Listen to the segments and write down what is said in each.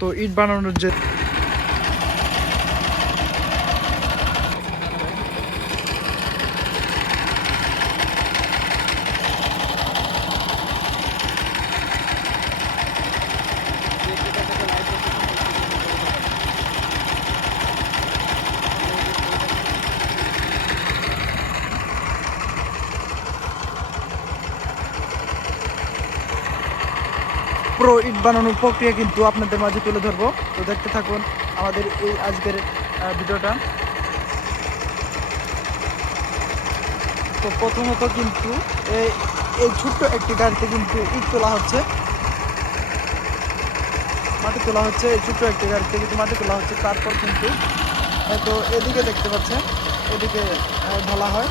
তো ইট বানানোর যে পুরো ইট বানানোর প্রক্রিয়া কিন্তু আপনাদের মাঝে তুলে ধরবো। তো দেখতে থাকুন আমাদের এই আজকের ভিডিওটা। তো প্রথমত কিন্তু এই ছোট্ট একটি গাড়িতে কিন্তু ইট তোলা হচ্ছে, মাটি তোলা হচ্ছে। এই ছোট্ট একটি গাড়িতে কিন্তু মাটি তোলা হচ্ছে। তারপর কিন্তু তো এদিকে দেখতে পাচ্ছেন, এদিকে ঢালা হয়,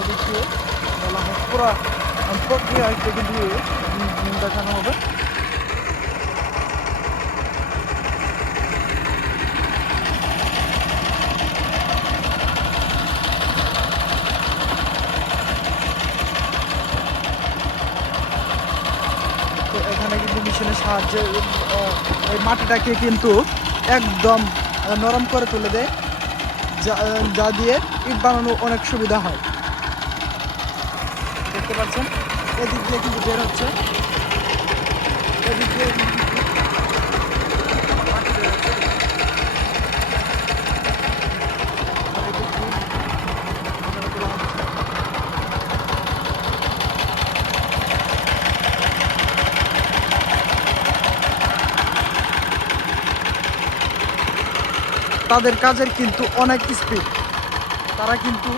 এদিকে ঢালা হয়। পুরো প্রক্রিয়া কিন্তু দেখানো হবে। তো এখানে কিন্তু মেশিনের সাহায্যে এই মাটিটাকে কিন্তু একদম নরম করে তুলে দেয়, যা দিয়ে ইট বানানো অনেক সুবিধা হয়। দেখতে পাচ্ছেন এদিক দিয়ে কিন্তু বের হচ্ছে, এদিক দিয়ে তাদের কাজের কিন্তু অনেক স্পিড। তারা কিন্তু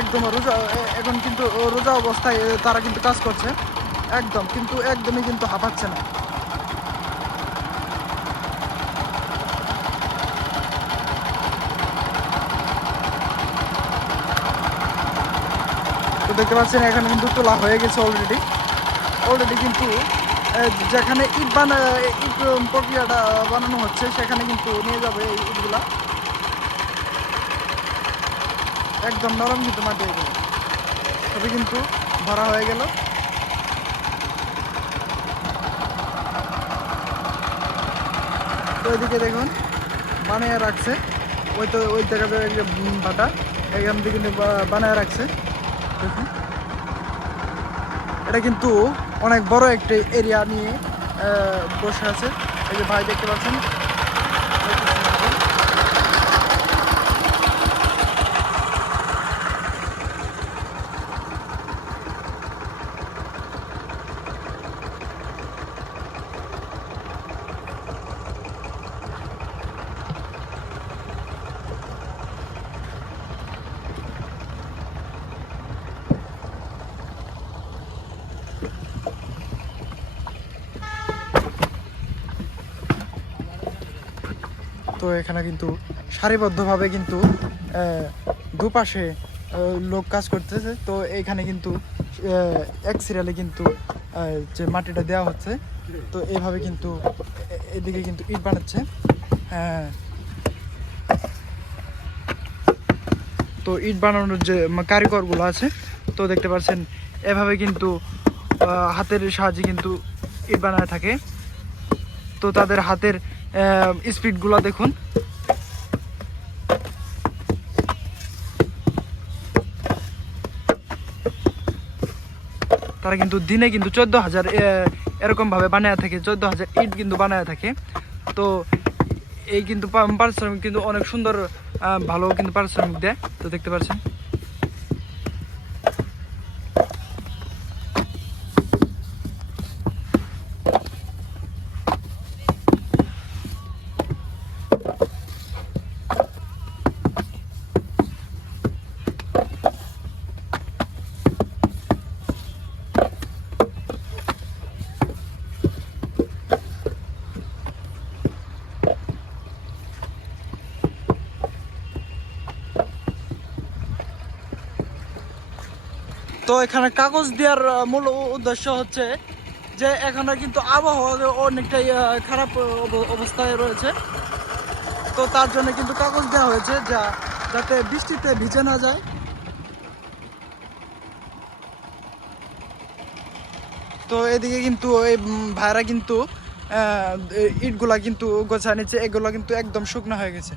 একদম রোজা, এখন কিন্তু রোজা অবস্থায় তারা কিন্তু কাজ করছে, একদমই কিন্তু হাঁপাচ্ছে না। তো দেখতে পাচ্ছেন এখানে কিন্তু তোলা হয়ে গেছে অলরেডি কিন্তু যেখানে ইট প্রক্রিয়াটা বানানো হচ্ছে সেখানে কিন্তু নিয়ে যাবে এই ইটগুলা। একদম নরম কিন্তু মাটি এগুলো তবে কিন্তু ভরা হয়ে গেল। তো ওইদিকে দেখুন বানিয়ে রাখছে, ওই জায়গাতে ভাটা এখান থেকে কিন্তু বানিয়ে রাখছে। দেখুন এটা কিন্তু অনেক বড় একটি এরিয়া নিয়ে বসে আছে। এই যে ভাই দেখতে পাচ্ছেন, তো এখানে কিন্তু সারিবদ্ধভাবে কিন্তু দুপাশে লোক কাজ করতেছে। তো এখানে কিন্তু এক সিরিয়ালে কিন্তু যে মাটিটা দেওয়া হচ্ছে। তো এইভাবে কিন্তু এদিকে কিন্তু ইট বানাচ্ছে। হ্যাঁ, তো ইট বানানোর যে কারিগরগুলো আছে, তো দেখতে পাচ্ছেন এভাবে কিন্তু হাতের সাহায্যে কিন্তু ইট বানায় থাকে। তো তাদের হাতের স্পিডগুলো দেখুন। তারা কিন্তু দিনে কিন্তু 14,000 এরকমভাবে বানায় থাকে, 14,000 ইট কিন্তু বানায় থাকে। তো এই কিন্তু পারিশ্রমিক কিন্তু অনেক সুন্দর, ভালো কিন্তু পারিশ্রমিক দেয়। তো দেখতে পাচ্ছেন তো এখানে কাগজ দেওয়ার মূল উদ্দেশ্য হচ্ছে যে এখানে কিন্তু আবহাওয়া অনেকটাই খারাপ অবস্থায় রয়েছে। তো তার জন্য কিন্তু কাগজ দেওয়া হয়েছে যাতে বৃষ্টিতে ভিজে না যায়। তো এদিকে কিন্তু এই ভাইরা কিন্তু ইটগুলা কিন্তু গোছা নিচ্ছে, এগুলো কিন্তু একদম শুকনো হয়ে গেছে।